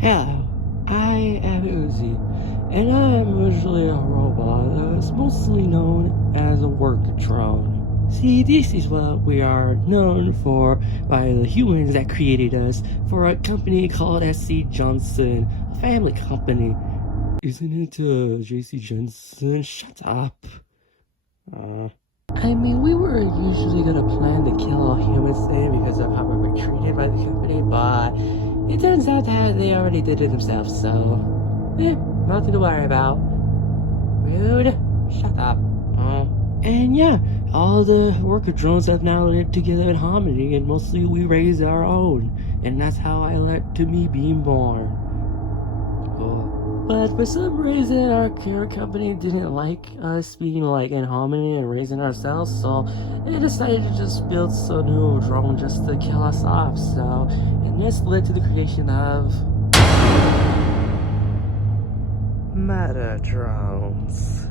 Hello, I am Uzi, and I am originally a robot that is mostly known as a work drone. See, this is what we are known for by the humans that created us for a company called SC Johnson, a family company. Isn't it, JC Johnson? Shut up. I mean, we were usually gonna plan to kill all humans today because of how we were treated by the company, but it turns out that they already did it themselves, so nothing to worry about. Rude. Shut up. And yeah, all the worker drones have now lived together in harmony, and mostly we raise our own, and that's how I led to me being born. Cool. But for some reason, our care company didn't like us being like in harmony and raising ourselves, so they decided to just build some new drone just to kill us off. So, and this led to the creation of meta drones.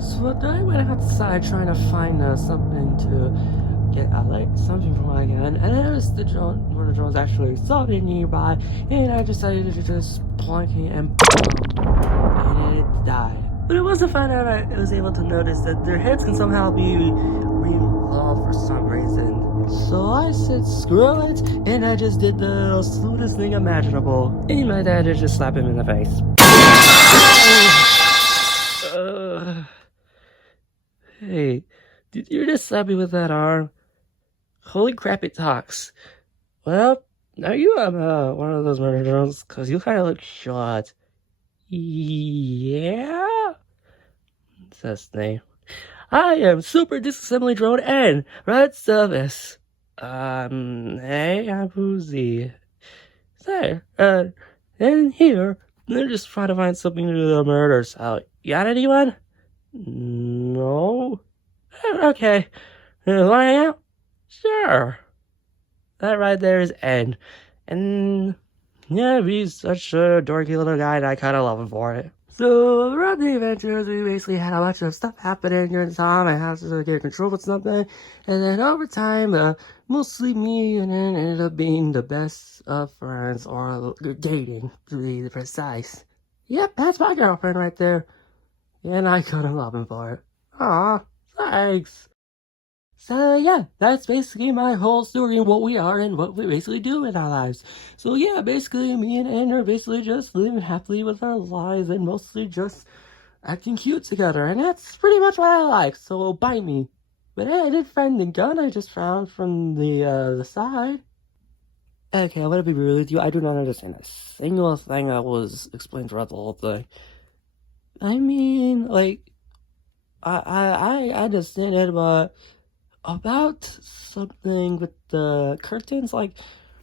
So I went outside trying to find something to get like something from my gun, and I noticed one of the drones actually exploded nearby, and I decided to just plunk it and boom, and it died. But it wasn't fun that I was able to notice that their heads can somehow be revolved for some reason. So I said screw it, and I just did the smoothest thing imaginable. And my dad just slapped him in the face. Hey, did you just slap me with that arm? Holy crap, it talks. Well, are you one of those murder drones? Cause you kinda look short. Yeah? What's his name? I am Super Disassembly Drone N, Red Service. Hey, I'm Uzi. So, in here, they're just trying to find something to do the murder, so, you got anyone? No? Okay. Want to hang out? Sure. That right there is N. And yeah, he's such a dorky little guy, and I kind of love him for it. So around the adventures, we basically had a bunch of stuff happening during the time. I had to get control of something, and then over time, mostly me and N ended up being the best of friends, or dating, to be precise. Yep, that's my girlfriend right there. And I couldn't love him for it. Aw, thanks. So yeah, that's basically my whole story and what we are and what we basically do in our lives. So yeah, basically me and Anne are basically just living happily with our lives and mostly just acting cute together. And that's pretty much what I like, so bite me. But hey, I did find the gun I just found from the side. Okay, I'm gonna be real with you. I do not understand a single thing that was explained throughout the whole thing. I mean, like, I understand it, but about something with the curtains, like,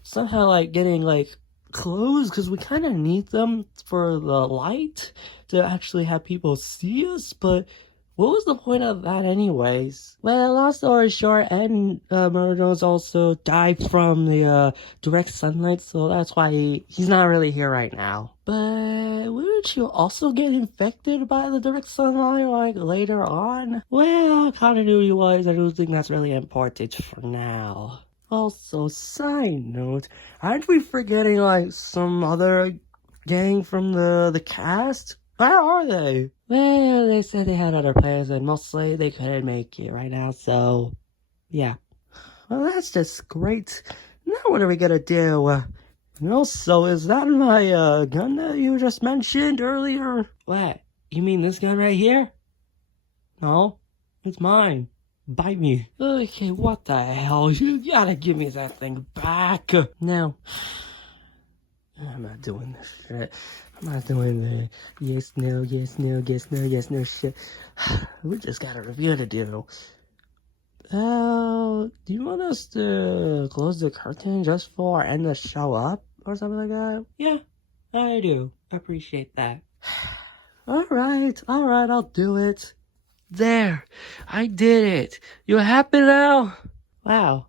somehow, like, getting, like, closed, because we kind of need them for the light to actually have people see us, but what was the point of that anyways? Well, long story short, and Murder Jones also died from the direct sunlight, so that's why he's not really here right now. But wouldn't you also get infected by the direct sunlight, like, later on? Well, continuity-wise, I don't think that's really important for now. Also, side note, aren't we forgetting, like, some other gang from the cast? Where are they? Well, they said they had other plans, and mostly they couldn't make it right now, so yeah. Well, that's just great. Now what are we gonna do? And also, is that my gun that you just mentioned earlier? What? You mean this gun right here? No, it's mine. Bite me. Okay, what the hell? You gotta give me that thing back. No. I'm not doing this shit. I'm not doing the yes, no, yes, no, yes, no, yes, no shit. We just got a review to do. Do you want us to close the curtain just for N to show up or something like that? Yeah, I do. Appreciate that. Alright, I'll do it. There, I did it. You happy now? Wow.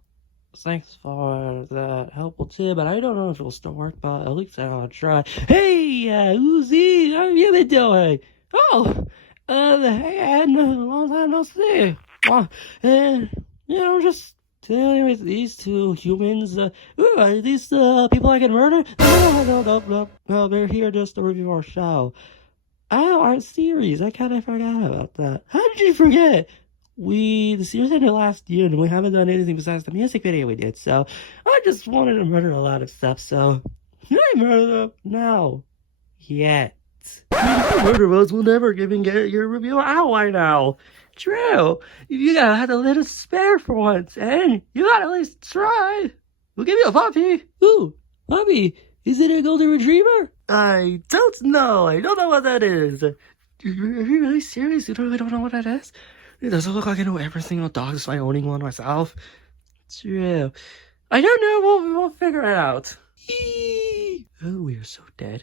Thanks for the helpful tip, but I don't know if it'll still work, but at least I'll try. Hey, Uzi, how you been doing? Oh, hey, Ed, long time no see. And, just So anyways, these two humans, are these people I can murder? No, they're here just to review our show. Oh, our series, I kinda forgot about that. How did you forget? The series ended last year, and we haven't done anything besides the music video we did, so I just wanted to murder a lot of stuff, so I murder them now. Yet. Murder us will never even get your review out right now. True. You gotta have a little spare for once, and you gotta at least try. We'll give you a puppy. Ooh, puppy. Is it a golden retriever? I don't know. I don't know what that is. Are you really serious? You really don't know what that is? It doesn't look like I know every single dog despite owning one myself. True. I don't know. We'll figure it out. Oh, we are so dead.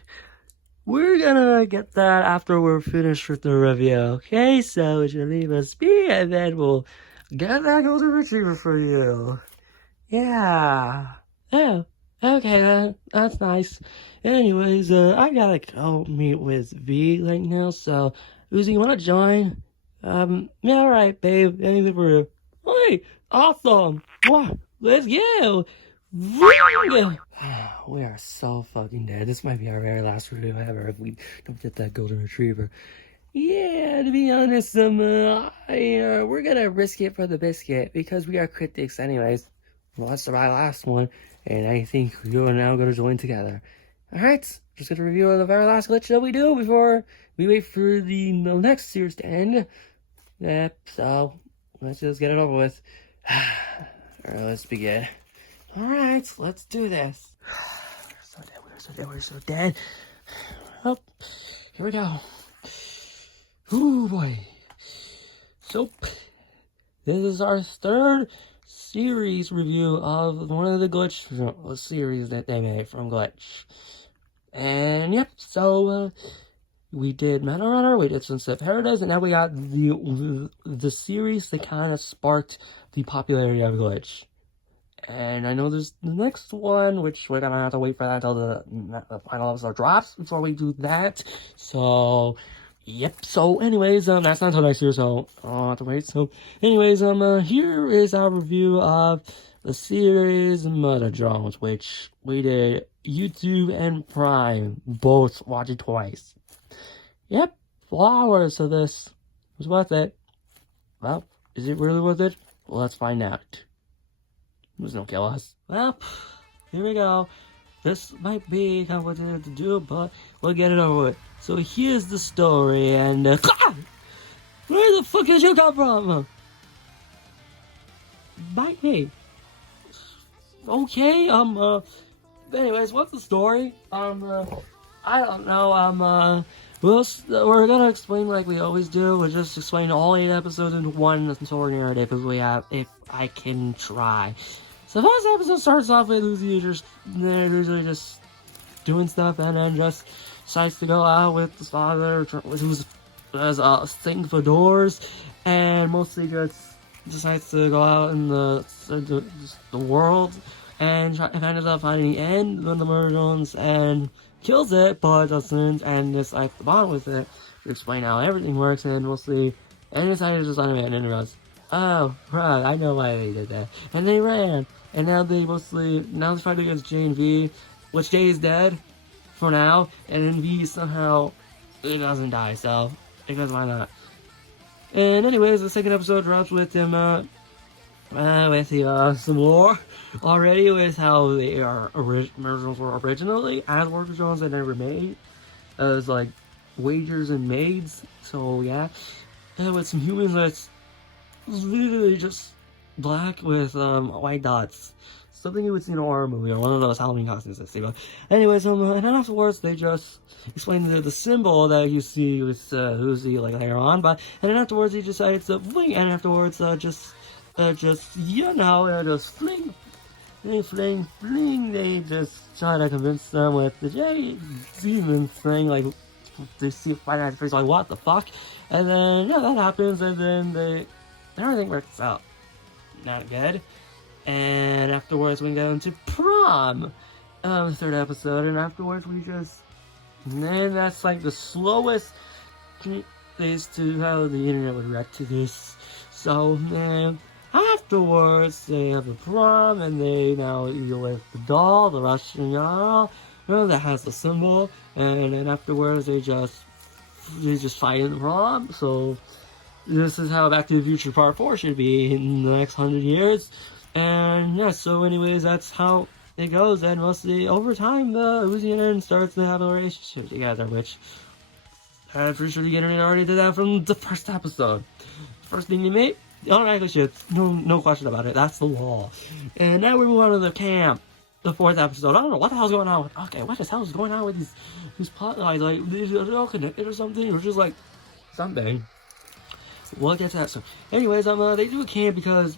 We're gonna get that after we're finished with the review, okay? So you leave us be, and then we'll get that golden retriever for you. Yeah. Oh, okay then. That's nice. Anyways, I gotta go meet with V right now, so Uzi, you wanna join? Yeah, alright, babe. Anything for you. Hey, awesome. What? Let's go. We are so fucking dead. This might be our very last review ever if we don't get that golden retriever. Yeah, to be honest, we're gonna risk it for the biscuit because we are critics anyways. Well, that's my last one, and I think you and I are gonna join together. Alright, just gonna review the very last glitch that we do before we wait for the next series to end. Yep, so let's just get it over with. Alright, let's begin. Alright, let's do this. We're so dead. Oh, here we go. Ooh, boy. So, this is our third series review of one of the glitch series that they made from Glitch. And, yep, so, we did Metal Runner, we did Sunset Paradise, and now we got the series that kind of sparked the popularity of Glitch. And I know there's the next one, which we're gonna have to wait for that until the final episode drops before we do that. So, yep. So, anyways, that's not until next year, so I'll have to wait. So, anyways, here is our review of the series Murder Drones, which we did YouTube and Prime, both watch it twice. Yep, 4 hours of this was worth it. Well, is it really worth it? Well, let's find out. Who's gonna kill us? Well, here we go. This might be complicated to do, but we'll get it over with. So here's the story, and where the fuck did you come from? Bite me. Okay, anyways, what's the story? I don't know, we're gonna explain like we always do. We'll just explain all 8 episodes into one story narrative if I can try. So the first episode starts off with Uzi usually just doing stuff, and then just decides to go out with his father, who's sitting for doors, and mostly just decides to go out in the world, and ends up finding the end when the murder drones and kills it, but doesn't, and decides to bond with it to explain how everything works, and mostly, and decided to just unabandon it, and goes, oh, right, I know why they did that. And they ran, and now they're fighting against Jay and V, which Jay is dead, for now, and then V somehow, it doesn't die, so, because why not? And anyways, the second episode drops with him, some lore already with how they are originals were originally as worker drones that never made as like wagers and maids. So yeah, and with some humans that's literally just black with white dots, something you would see in a horror movie or one of those Halloween costumes. But anyways, and then afterwards they just explain the symbol that you see with Uzi like later on. But and then afterwards he decides to fling, and afterwards just fling. They just try to convince them with the J demon thing, like they see find out first, like what the fuck, and then yeah, that happens, and then everything works out not good. And afterwards we go into prom, the third episode, and afterwards man, that's like the slowest pace to how the internet would react to this. So man, I have afterwards, they have the prom, and they now deal with the doll, the Russian doll, that has the symbol, and then afterwards they just fight in the prom. So this is how Back to the Future Part 4 should be in the next 100 years. And yeah, so anyways, that's how it goes. And mostly over time, Uzi and N starts to have a relationship together, which I'm pretty sure the internet already did that from the first episode. First thing you meet, the automatically shits. No question about it. That's the law. And now we move on to the camp. The 4th episode. I don't know what the hell's going on with. Okay, what the hell is going on with these plot lines? Like, they're all connected or something, or just like something. We'll get to that. So, anyways, they do a camp because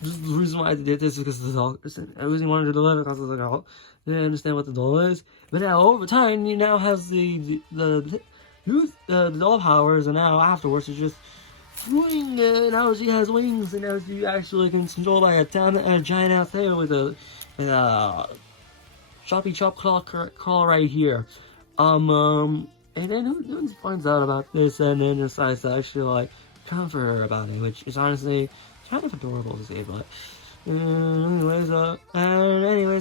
the reason why they did this is because the doll. Everything wanted to deliver because of the doll. They didn't understand what the doll is. But now over time, he now has the doll powers, and now afterwards it's just flying. Now she has wings, and now she actually can control like a giant out there with a choppy chop claw right here. And then who finds out about this and then decides to actually like comfort her about it, which is honestly kind of adorable to see. But anyways,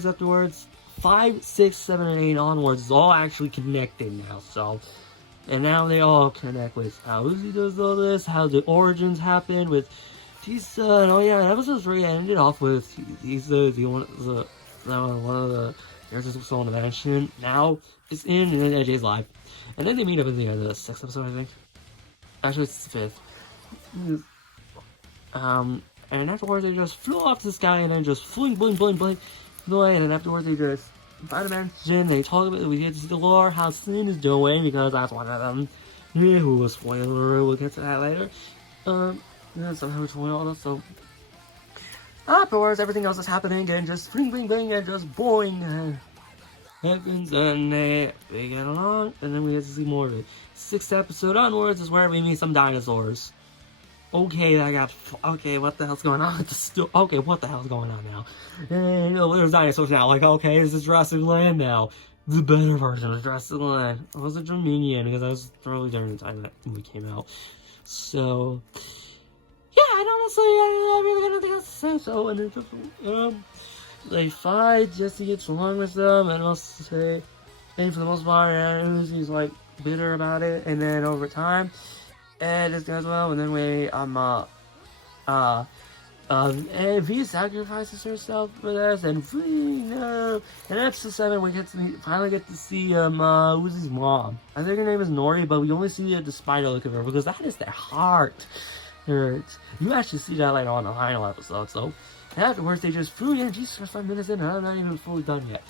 afterwards, 5, 6, 7, and 8 onwards is all actually connected now. So, and now they all connect with how Uzi does all this, how the origins happen with these. Episode 3 ended off with one of the characters we saw in the mansion. Now it's in AJ's life, and then they meet up at the end of the 6th episode, I think. Actually, it's the 5th. And afterwards they just flew off the sky and then just fling, away. And then afterwards they just find a mansion. They talk about we get to see the lore, how Sin is doing, because that's one of them. Who was spoiler? We'll get to that later. Somehow we spoiled us. So afterwards, everything else is happening and just bling, and just boing happens, and we get along, and then we get to see more of it. 6th episode onwards is where we meet some dinosaurs. Okay, what the hell's going on with the okay, what the hell's going on now? And, there's dinosaurs now, like, okay, this is Jurassic Land now. The better version of Jurassic Land. It was a Dominion, because that was totally during the time that movie came out. So, yeah, I really got nothing else to say, so, and then just, they fight, Jesse gets along with them, and also say, and for the most part, Uzi's, like, bitter about it, and then over time, and this goes well, and then and V sacrifices herself for this, and in episode 7 we finally get to see Uzi's mom. I think her name is Nori, but we only see the spider look of her because that is their heart. You actually see that later on in the final episode. So afterwards they just flew in. Jesus, for 5 minutes in, and I'm not even fully done yet.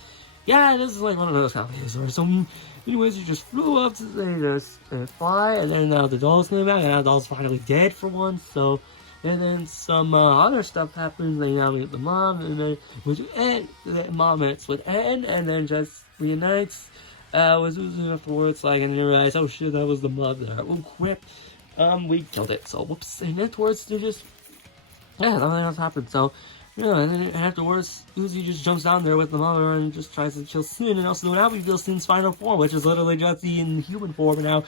Yeah, this is like one of those kind of things. So, anyways, you just flew up to just fly, and then now the doll's coming back, and now the doll's finally dead for once. So, and then some other stuff happens. They now meet the mom, and then the mom meets with Ed, and then just reunites with Uzi afterwards. Like, and then you realize, oh shit, that was the mother. Oh crap, we killed it. So, whoops. And afterwards, they just nothing else happened. So. Yeah, and then afterwards, Uzi just jumps down there with the mother and just tries to kill Sin, and also now we feel Sin's final form, which is literally just the inhuman form, and now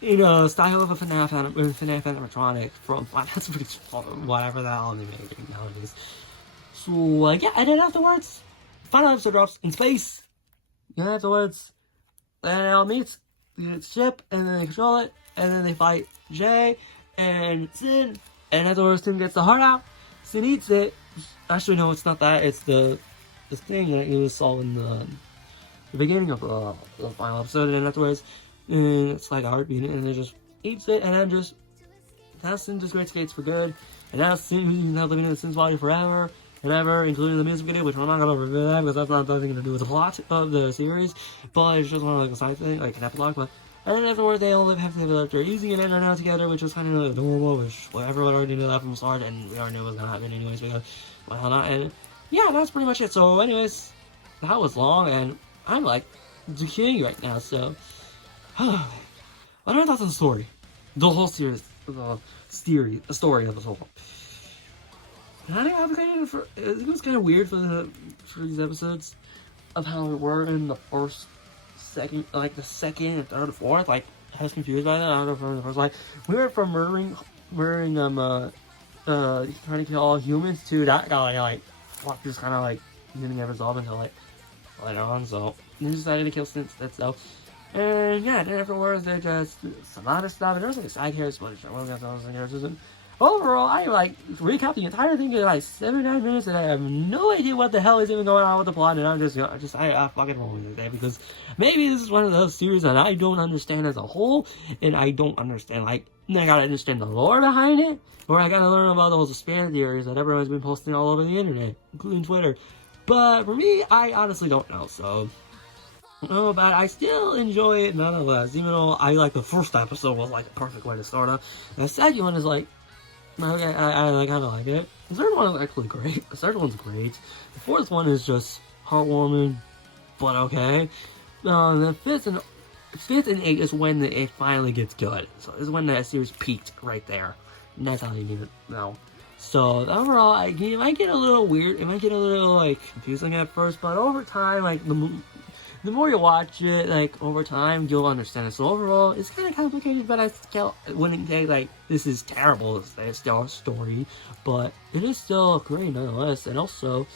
in a style of a FNAF animatronic from that's pretty whatever the hell they make nowadays. So yeah, and then afterwards, final episode drops in space. And afterwards, they all meet, they get the ship, and then they control it, and then they fight Jay and Sin, and afterwards Sin gets the heart out. Sin eats it. Actually, no, it's not that. It's the thing that you saw in the beginning of the final episode, and afterwards, it's like a heartbeat, and it just eats it, and then now Sin just great skates for good, and now Sin, who's now living in Sin's body forever and ever, including the music video, which I'm not gonna review that because that's not nothing to do with the plot of the series, but it's just one of like a side thing, like an epilogue. But and then afterwards, they all have to have after Uzi and N are now together, which was kind of adorable, which everyone already knew that from the start, and we already knew it was gonna happen anyways, because well, not. And yeah, that's pretty much it. So, anyways, that was long, and I'm like decaying right now. So, what are your thoughts on the story? The whole series, the story of the whole. I think it was kind of weird for these episodes of how we were in the first. Second and third and fourth, like I was confused by that. I don't know if the first, like we went from murdering trying to kill all humans too. That guy like just kind of like didn't get resolved until like later on. So they decided to kill Sin instead. So and yeah, then afterwards they just some other stuff. And there was like a side characters, but I wasn't gonna tell characters. And overall, I like recap the entire thing in like 7-9 minutes, and I have no idea what the hell is even going on with the plot. And I'm just I fucking roll with that because maybe this is one of those series that I don't understand as a whole, and I don't understand like I gotta understand the lore behind it, or I gotta learn about those spare theories that everyone's been posting all over the internet, including Twitter. But for me, I honestly don't know. So. No, but I still enjoy it nonetheless, even though I like the first episode was like the perfect way to start off. And the second one is like, okay, I kind of like it. The third one is actually great. The third one's great. The fourth one is just heartwarming, but okay. The fifth and 8th is when it finally gets good. So this is when the series peaked right there. And that's how you need it now. So overall, it might get a little weird. It might get a little like confusing at first, but over time, like the more you watch it, like, over time, you'll understand it. So overall, it's kind of complicated, but I still wouldn't say, like, this is terrible. It's still a story, but it is still great nonetheless. And also,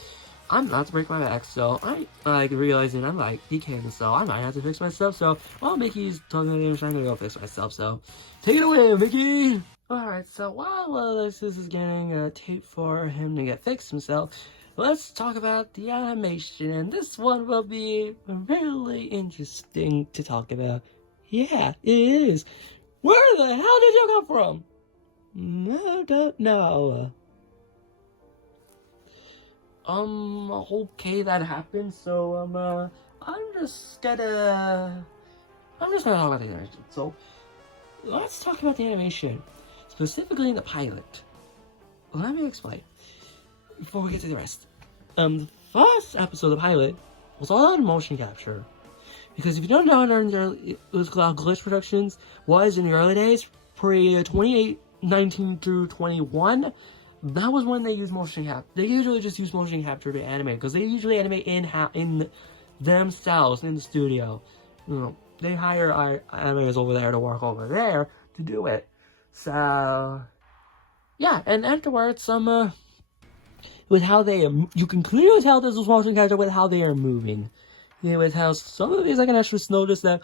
I'm not to break my back, so I, like, realizing I'm, like, DKing, so I might have to fix myself. So while Mickey's talking to me, I'm trying to go fix myself, so take it away, Mickey! Alright, so while this is getting a tape for him to get fixed himself, let's talk about the animation, and this one will be really interesting to talk about. Yeah, it is. Where the hell did you come from? I don't know. Okay, that happened, so, I'm just gonna talk about the animation. So, let's talk about the animation, specifically the pilot. Let me explain before we get to the rest. The first episode of the pilot was all on motion capture. Because if you don't know, it was called Glitch Productions, was in the early days, pre-2019 through 21, that was when they used motion capture. They usually just use motion capture to animate, because they usually animate in themselves, in the studio. You know, they hire animators over there to work over there to do it. So, yeah, and afterwards, with how they, you can clearly tell this was motion capture with how they are moving. Yeah, with how some of these I can actually notice that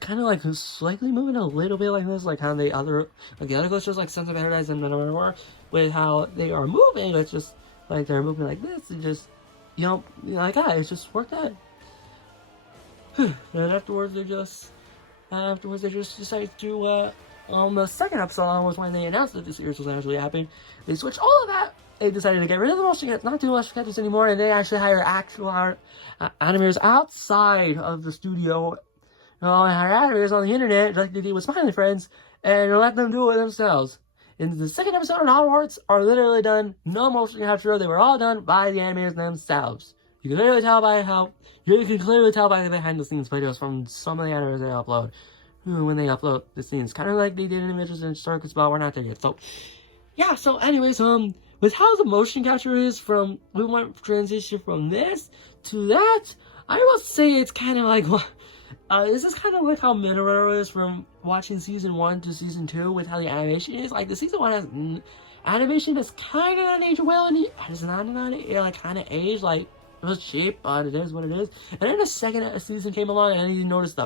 kind of like slightly moving a little bit like this, like how the other glitches like Sense of Paradise and whatever, with how they are moving, it's just like they're moving like this, and just, like that, it's just worked out. And afterwards they just decided to, the second episode was when they announced that the series was actually happening. They switched all of that. They decided to get rid of the motion capture, not do motion captures anymore, and they actually hire actual animators outside of the studio, and hire animators on the internet, like they did with Smiley Friends, and let them do it themselves. And the second episode and onwards are literally done, no motion capture, they were all done by the animators themselves. You can clearly tell by the behind the scenes videos from some of the animators they upload, when they upload the scenes, kind of like they did in Images and Circuits, but we're not there yet. So, yeah, so anyways, with how the motion capture is we went transition from this to that, I will say it's kind of like, this is kind of like how Minoro is from watching season 1 to season 2 with how the animation is. Like, the season 1 has animation that's kind of not aged well, and it's not like kind of aged, like, it was cheap, but it is what it is. And then the second season came along, and you noticed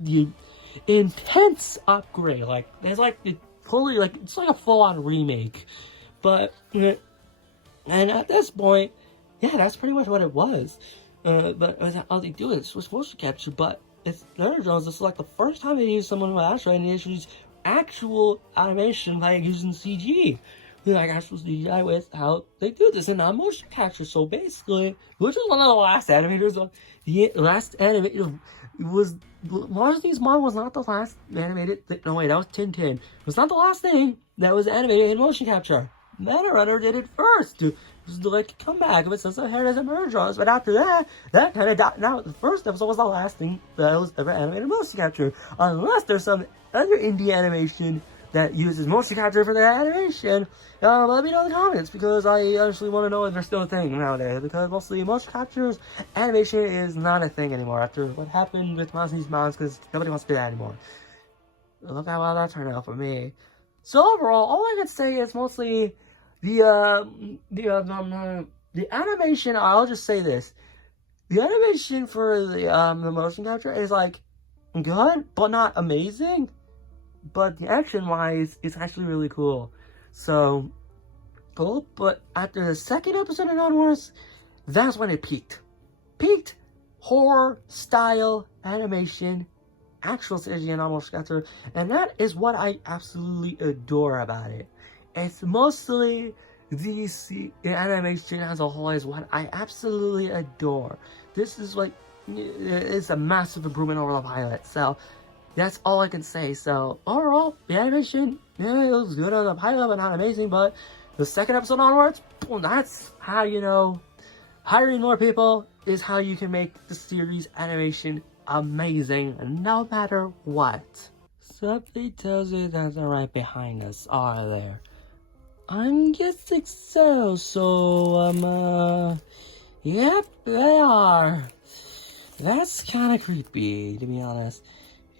the intense upgrade, like, there's like, it's like a full-on remake. But, and at this point, yeah, that's pretty much what it was. But how they do it, it's motion capture, but it's Thunder Jones, this is like the first time they used someone with actually, and they actually use actual animation, like using CG. Like actual CGI with how they do this in motion capture. So basically, which was one of the last animators, the last animator was, Marcy's Mom was not the last animated, no wait, that was Tintin. It was not the last thing that was animated in motion capture. Meta Runner did it first. It was like a comeback of it since the hair doesn't merge draws, but after that kind of died. Now, the first episode was the last thing that was ever animated motion capture. Unless there's some other indie animation that uses motion capture for their animation, let me know in the comments, because I honestly want to know if they're still a thing nowadays, because mostly motion captures, animation is not a thing anymore after what happened with Monsters Moms, because nobody wants to do that anymore. Look how well that turned out for me. So overall, all I can say is mostly the animation. I'll just say this: the animation for the motion capture is like good, but not amazing. But the action wise, it's actually really cool. So cool. But after the second episode and onwards, that's when it peaked. Peaked horror style animation, actual CG and almost scatter, and that is what I absolutely adore about it. It's mostly DC animation as a whole is what I absolutely adore. This is like, it's a massive improvement over the pilot, so that's all I can say. So overall, the animation, yeah, it looks good on the pilot, but not amazing. But the second episode onwards, boom, that's how you know hiring more people is how you can make the series animation amazing, no matter what. Something tells me that they're right behind us, are there? I'm guessing so. So yep, they are. That's kind of creepy, to be honest.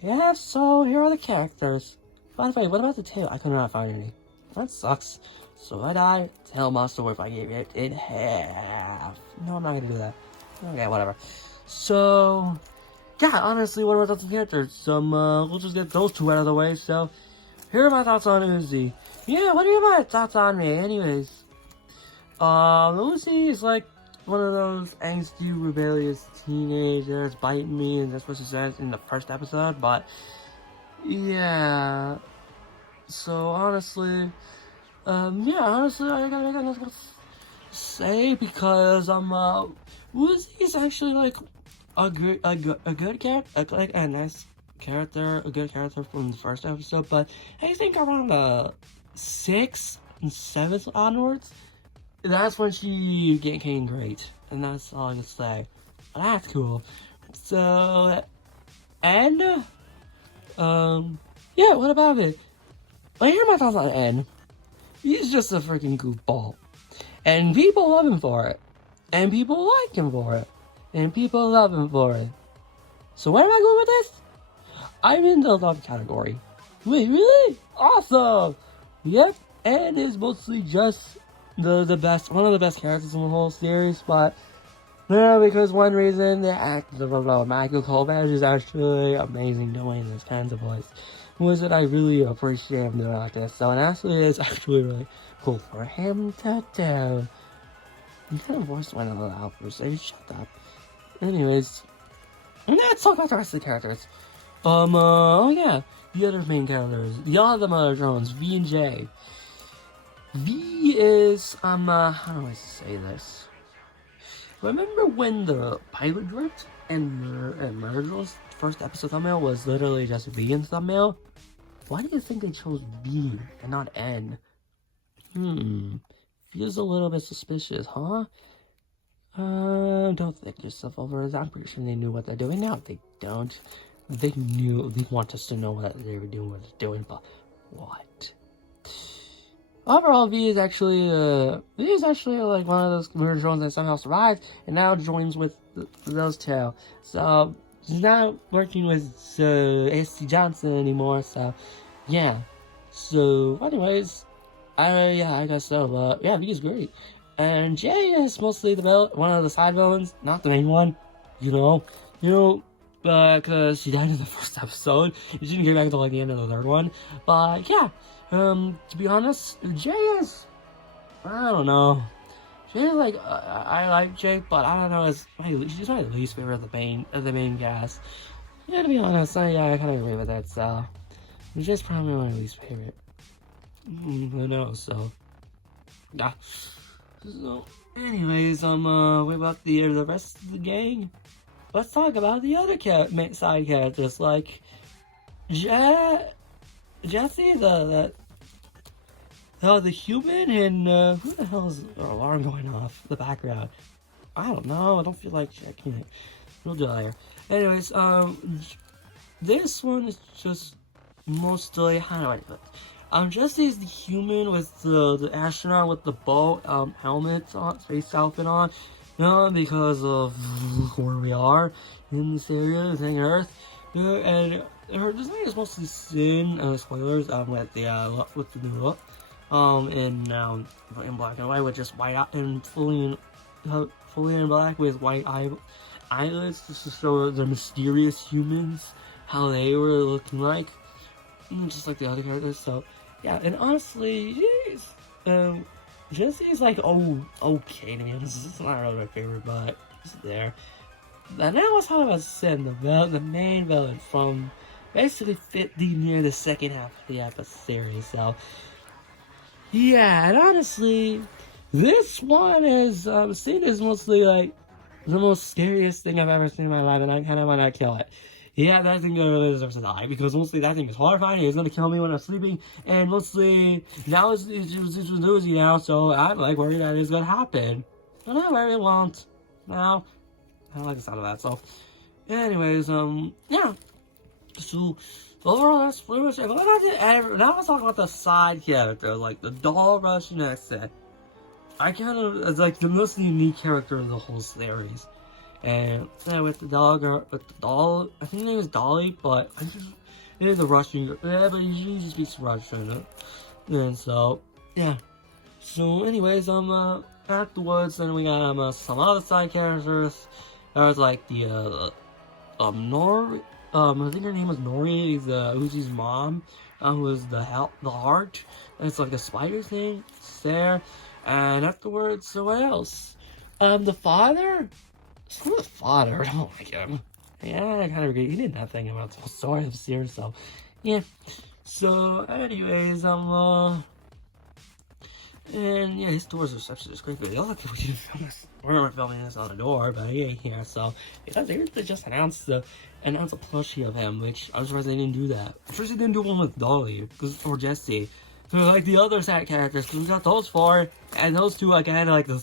Yeah, so here are the characters. By the way, what about the tail? I could not find any. That sucks. So I die. Tail monster if I get it in half. No, I'm not gonna do that. Okay, whatever. So yeah, honestly, what about the characters? We'll just get those two out of the way. So here are my thoughts on Uzi. Yeah, what are my thoughts on me? Anyways, Uzi is like one of those angsty, rebellious teenagers biting me, and that's what she says in the first episode. But yeah, so honestly, yeah, honestly, I gotta say because Uzi is actually like a good character, like a nice character, a good character from the first episode. But I think around the 6th and 7th onwards, that's when she became great, and that's all I can say. That's cool. So, and yeah, what about it? Well, here are my thoughts on N. He's just a freaking goofball, and people love him for it, and people like him for it, and people love him for it. So where am I going with this? I'm in the love category. Wait, really? Awesome! Yep, N is mostly just the best, one of the best characters in the whole series, but yeah, because one reason the actor of Michael Colbert is actually amazing doing this kinds of voice was that I really appreciate him doing like this. So, and actually, it's actually really cool for him to do. You kind of voice went a little out for so shut up. Anyways, let's talk about the rest of the characters. Oh yeah, the other main characters, the other Mother Drones, V and J. V is, how do I say this? Remember when the pilot dropped and Murder's first episode thumbnail was literally just V in thumbnail? Why do you think they chose V and not N? Feels a little bit suspicious, huh? Don't think yourself over it. I'm pretty sure they knew what they're doing. Now they don't. They knew, they want us to know what they were doing, but what? Overall, V is actually like one of those weird drones that somehow survived and now joins with those two. So he's not working with A.C. Johnson anymore. So yeah. So anyways, I guess so. But yeah, V is great, and J is mostly one of the side villains, not the main one. You know. Because she died in the first episode. She didn't get back until like the end of the third one. But yeah. To be honest, Jay is, I don't know. Jay is like, I like Jay, but I don't know, she's my least favorite of the main cast. Yeah, to be honest, I kind of agree with that, so. Jay's probably my least favorite. Who knows, so. Yeah. So, anyways, what about the rest of the gang? Let's talk about the other side characters, like, Jesse, the human, and who the hell is alarm going off in the background? I don't know. I don't feel like checking it. We'll do it later. Anyways, this one is just mostly, how do I put it? Jesse is the human with the astronaut with the boat helmet on, space outfit on. Because of where we are in this area, this Earth. And her design is mostly sin, spoilers, with the new look, in black and white, with just white and fully in black with white eyelids, just to show the mysterious humans how they were looking like, just like the other characters. So yeah, and honestly, Jesse's like okay to me. It's not really my favorite, but it's there. And now let's talk about Sin, the main villain from basically 50 near the second half of the episode series. So yeah, and honestly, this one is Sin is mostly like the most scariest thing I've ever seen in my life, and I kind of want to kill it. Yeah, that thing really deserves to die, because mostly that thing is horrifying. It's gonna kill me when I'm sleeping, and mostly now it's Uzi now, so I'm like worried that it's gonna happen. But not very long now. I don't like the sound of that. So, anyways, yeah. So overall, that's pretty much it. Now let's talk about the side character, like the doll Russian accent. It's like the most unique character of the whole series. And yeah, with the doll, I think her name is Dolly, but it is a Russian, yeah, but she speaks Russian. And so, yeah. So anyways, afterwards, then we got, some other side characters. There was like the, Nori, I think her name was Nori, Uzi's mom, who was the heart. And it's like the spider thing, it's there. And afterwards, so what else? The father? Screw the father, I don't like him. Yeah, I kind of agree. He did nothing about the story of the series, so yeah. So, anyways, and yeah, his door's reception is great, but the other people didn't film this. We're filming this on the door, but he ain't here, so because they just announced a plushie of him, which I'm surprised they didn't do that. I'm sure they didn't do one with Dolly or Jesse. So like the other sad characters, because we got those four, and those two again, like the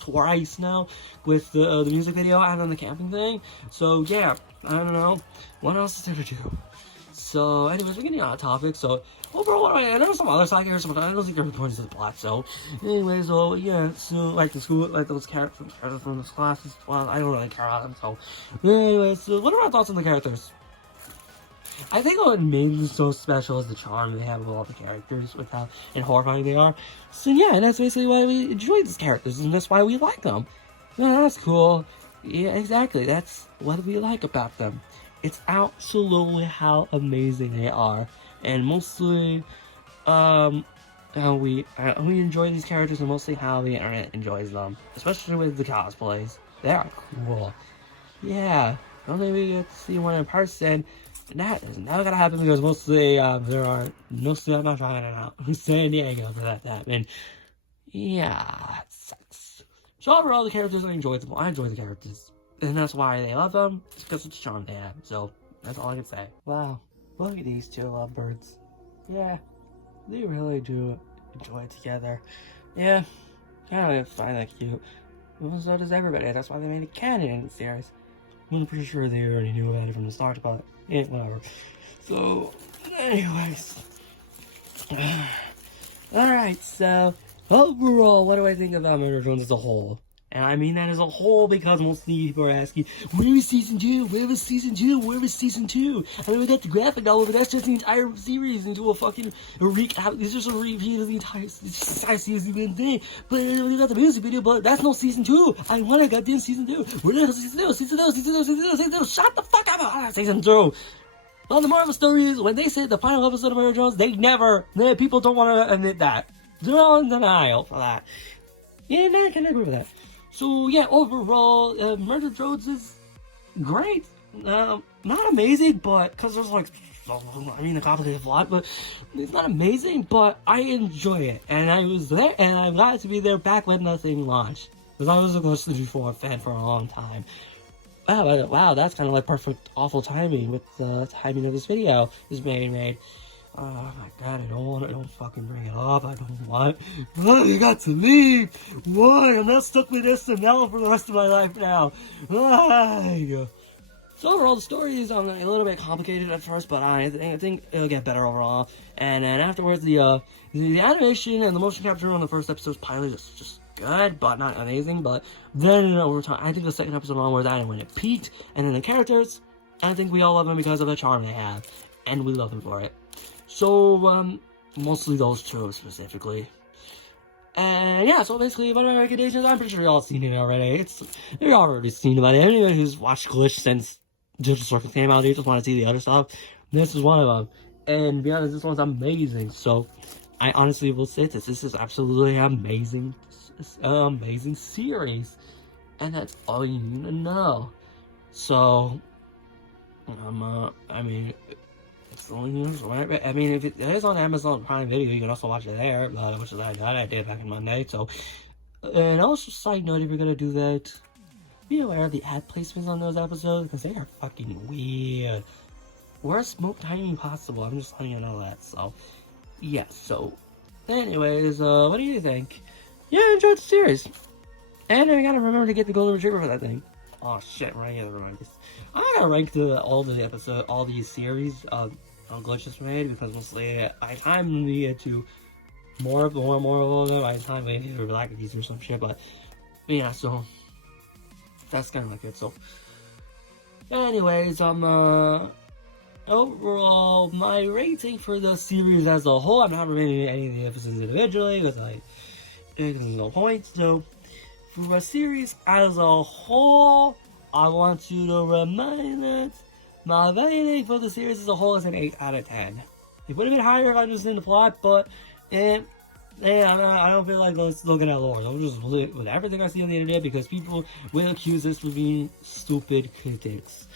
twice now with the music video and then the camping thing. So yeah, I don't know what else is there to do. So anyways, we're getting on topic. So overall, I know some other side characters, but I don't think they're pointing to the plot. So anyways, well yeah, so like the school, like those characters from this classes, well, I don't really care about them. So anyways, so what are our thoughts on the characters? I think what made them so special is the charm they have of all the characters, with how and horrifying they are. So yeah, and that's basically why we enjoy these characters, and that's why we like them. Yeah, that's cool. Yeah, exactly. That's what we like about them. It's absolutely how amazing they are, and mostly, how we enjoy these characters, and mostly how the internet enjoys them, especially with the cosplays. They are cool. Yeah, only we get to see one in person. That is not gonna happen because mostly there are mostly I'm not trying it out San Diego for that to happen. Yeah, it sucks. So overall, the characters I enjoy them. I enjoy the characters, and that's why they love them. It's because of the charm they have. So that's all I can say. Wow, look at these two lovebirds. Yeah, they really do enjoy it together. Yeah, kind of find that cute. Well, so does everybody. That's why they made a canon in the series. I'm pretty sure they already knew about it from the start, but yeah, whatever. So, anyways. Alright, so, overall, what do I think about Murder Drones as a whole? And I mean that as a whole because most people are asking, where was season 2? Where was season 2? Where was season 2? I mean, we got the graphic novel, but that's just the entire series into a fucking recap. It's just a repeat of the entire season thing. But we got the music video, but that's no season 2. I want a goddamn season 2. Where the hell is season 2? Season 2, season 2, season 2, season 2. Shut the fuck up! Season 2. Well, the Marvel story is, when they say the final episode of Murder Drones, people don't want to admit that. They're all in denial for that. Yeah, I can agree with that. So yeah, overall, Murder Drones is great. Not amazing, but because there's like, a complicated plot, but it's not amazing. But I enjoy it, and I was there, and I'm glad to be there back when nothing launched. Because I was a Ghost of the fan for a long time. Wow, that's kind of like perfect, awful timing with the timing of this video is being made. Oh my god, I don't fucking bring it up. I don't want. Oh, you got to leave. Why? I'm not stuck with SNL for the rest of my life now. Why? So overall, the story is a little bit complicated at first, but I think it'll get better overall. And then afterwards, the animation and the motion capture on the first episode's pilot is just good, but not amazing. But then over time, I think the second episode onward, that when it peaked, and then the characters I think we all love them because of the charm they have, and we love them for it. So, mostly those two specifically. And yeah, so basically, my recommendations, I'm pretty sure y'all seen it already. You've already seen about it. Anyone who's watched Glitch since Digital Circus came out, they just want to see the other stuff. This is one of them. And to be honest, this one's amazing. So, I honestly will say this is absolutely amazing. It's an amazing series. And that's all you need to know. So, I mean, it's only, I mean, if it is on Amazon Prime Video, you can also watch it there, which is I did back in Monday, so, and also, side note, if you're gonna do that, be aware of the ad placements on those episodes, because they are fucking weird. Worst smoke timing possible, I'm just letting you know that, so, yeah, so, anyways, what do you think? Yeah, I enjoyed the series, and I gotta remember to get the Golden Retriever for that thing. Oh shit, right, I gotta remind this. I'm gonna rank all these series glitches made, because mostly I time needed to more of them. I time we needed to relax these or some shit, but yeah, so that's kind of like it. So, anyways, overall, my rating for the series as a whole, I'm not rating any of the episodes individually because there's no point. So, for a series as a whole, I want you to remind that my rating for the series as a whole is an 8 out of 10. It would have been higher if I just didn't the plot, but I don't feel like looking at lore. I'm just with everything I see on the internet because people will accuse this of being stupid critics.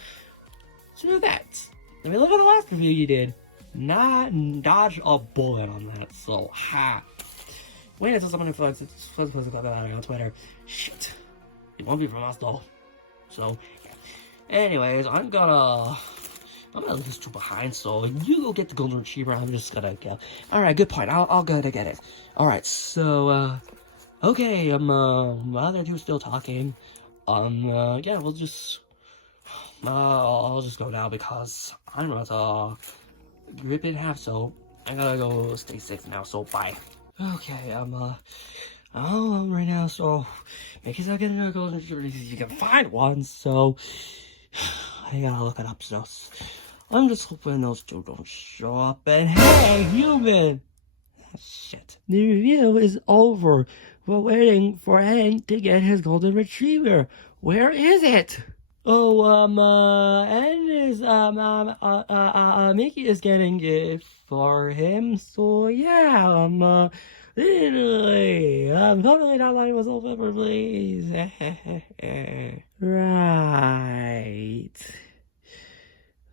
So that, I mean, look at the last review you did. Not dodge a bullet on that. So ha. Wait until someone posts about it on Twitter. Shit. It won't be from us though. So, anyways, I'm gonna leave this two behind, so you go get the Golden Retriever, I'm just gonna go. Alright, good point, I'll go to get it. Alright, so, okay, while they're two still talking, yeah, we'll just, I'll just go now because I'm about to rip it in half, so I gotta go stay safe now, so bye. Okay, I'm right now, so in case I get another Golden Retriever, you can find one, so I gotta look it up, so I'm just hoping those two don't show up, and hey, human! Shit. The review is over. We're waiting for Hank to get his Golden Retriever. Where is it? Oh, and is, Mickey is getting it for him, so yeah, literally, totally not letting myself ever, please. Right.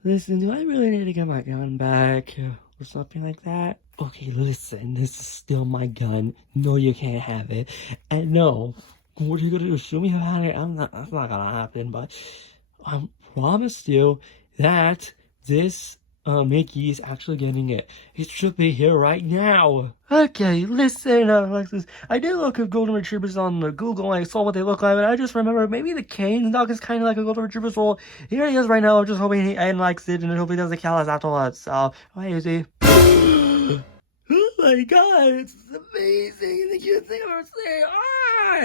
Listen, do I really need to get my gun back? Or something like that? Okay, listen, this is still my gun. No, you can't have it. And no, what are you gonna do? Show me how it? That's not gonna happen, but I promise you that this Mickey is actually getting it. It should be here right now. Okay, listen, Alexis. I did look at Golden Retrievers on Google and I saw what they look like, and I just remember maybe the Cane's dog is kind of like a Golden Retriever, so here he is right now. I'm just hoping he likes it, and I hope he doesn't kill us afterwards. So, hi, Uzi. Oh my god, it's amazing, the cutest thing I've ever seen.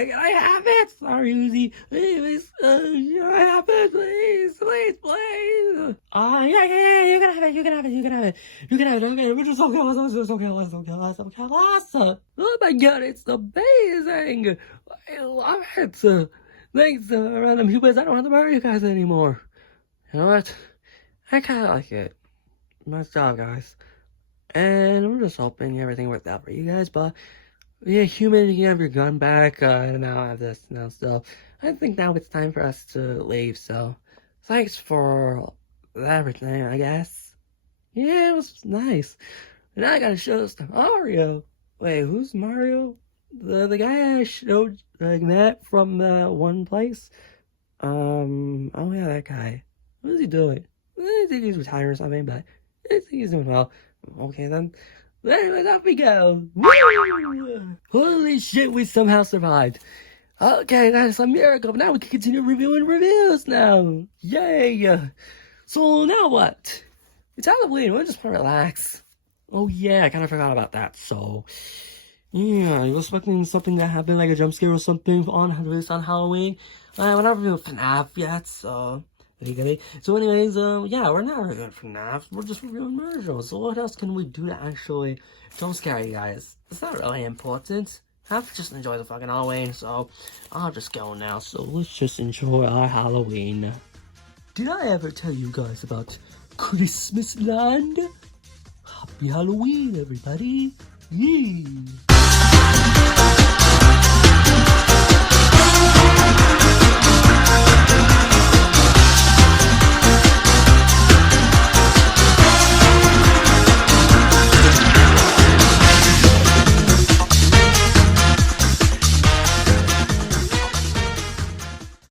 Can I have it? Sorry, Uzi. Anyways, can I have it, please, please. Yeah, you can have it, you can have it. Okay, we're just okay, let's kill us. Oh my god, it's amazing. I love it. Thanks, random humans, I don't have to murder you guys anymore. You know what? I kinda like it. Nice job, guys. And I'm just hoping everything worked out for you guys, but yeah, human, you can have your gun back, and now I have this now, so I think now it's time for us to leave, so thanks for everything, I guess. Yeah, it was nice. And now I gotta show this to Mario. Wait, who's Mario? The guy I showed, like, that from one place? Oh yeah, that guy. What is he doing? I think he's retired or something, but I think he's doing well. Okay then. Anyways, off we go. Woo! Holy shit, we somehow survived. Okay, that's a miracle. Now we can continue reviewing reviews now. Yay! So now what? It's Halloween. We'll just relax. Oh yeah, I kind of forgot about that. So yeah, you were expecting something that happened, like a jump scare or something on Halloween. We're not reviewing FNAF yet, so Okay. So anyways, yeah, we're not reviewing FNAF. We're just reviewing murder shows. So what else can we do to actually don't scare you guys? It's not really important. Have to just enjoy the fucking Halloween. So I'll just go now. So let's just enjoy our Halloween. Did I ever tell you guys about Christmas Land? Happy Halloween, everybody. Yay!